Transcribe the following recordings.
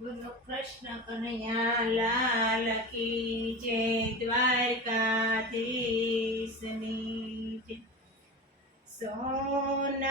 ગુરુ કૃષ્ણ કનૈયા લાલ કી જય દ્વારકાધીશની સોનાની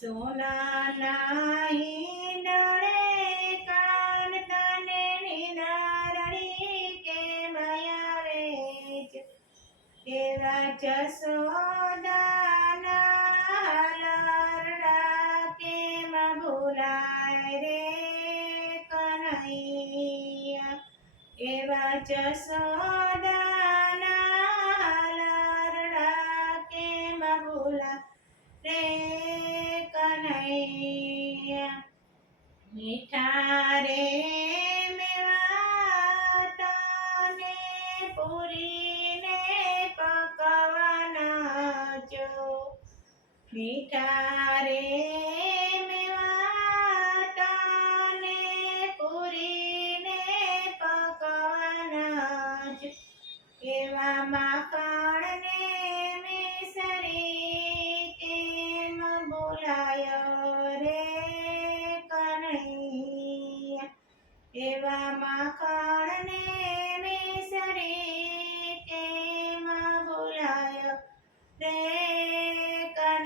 સોના નાહી નળે કાન તને નિરારણી કેવાય રે કેવા જસોદા નાલરડા કેમાં ભૂલાય રે કનૈયા એવા જસોદા નાલરડા કેમાં ભૂલાય મીઠા રે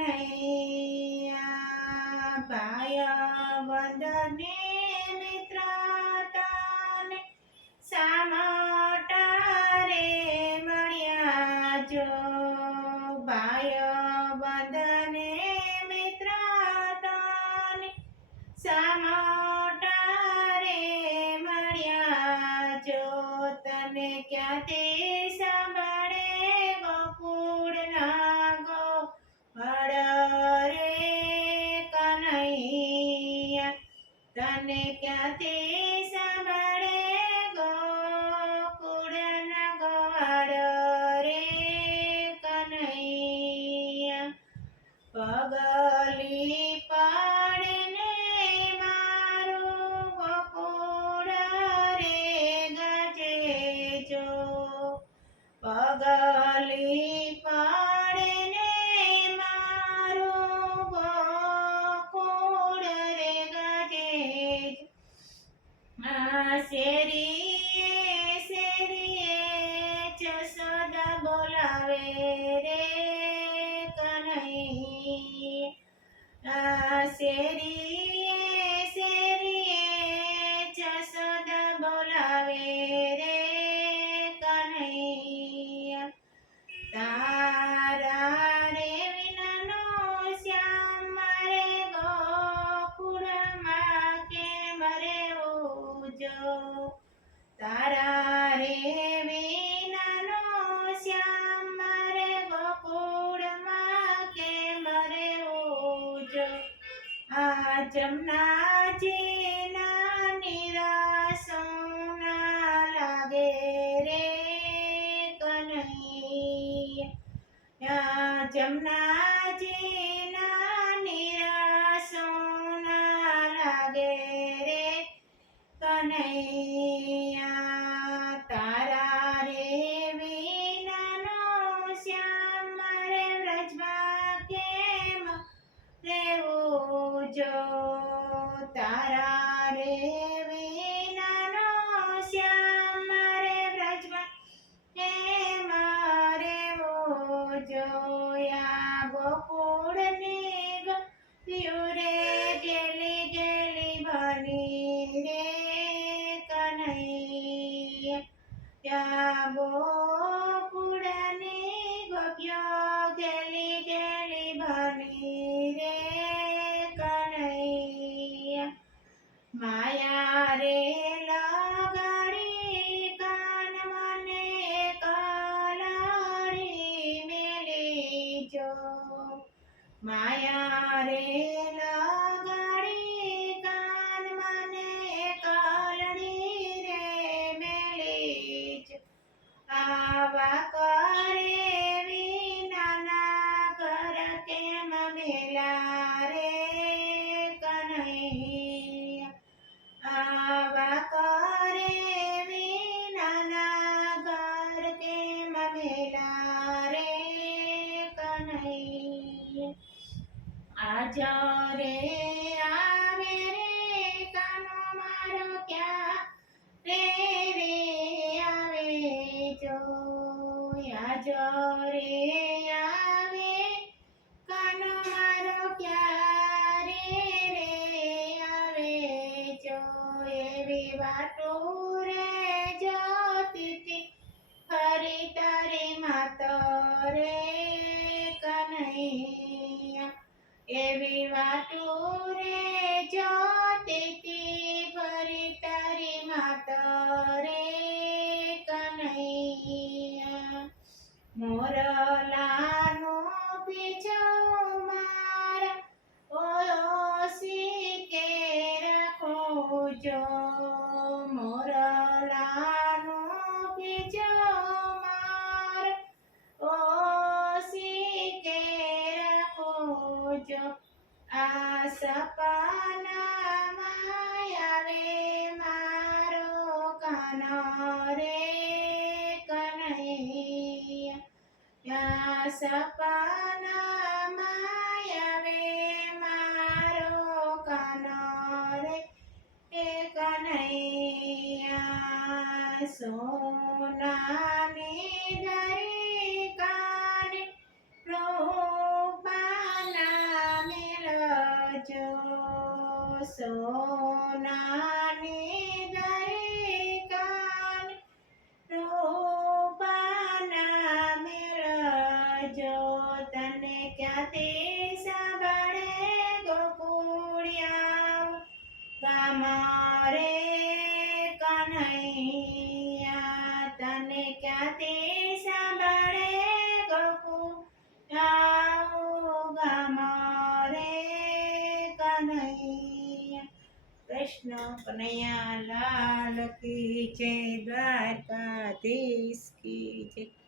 Bye. જમના જેના નિરાશો ના લાગે રે કનૈયા. જમના જેના નિરાશો ના લાગે રે કનૈયા. બની રે કનૈયા. માયા રે લગાડી કાન મને કલાળી મેલી જો માયા રે આજ રે આવે રે કાનો મારો ક્યાં રે રે આવે જો આજ રે આવે કાનો મારો ક્યાં રે રે આવે જો એવી વાતો એવી વાતો રે જોતી ફરી તારી માતો રે કનૈયા. મોરલાનો પીછો મારા ઓસી કે રાખો જો जो आसपाना माया रे मारो कना रे कन्हैया सपना મેલજો अपनया लाल की जय द्वारका देश की जय।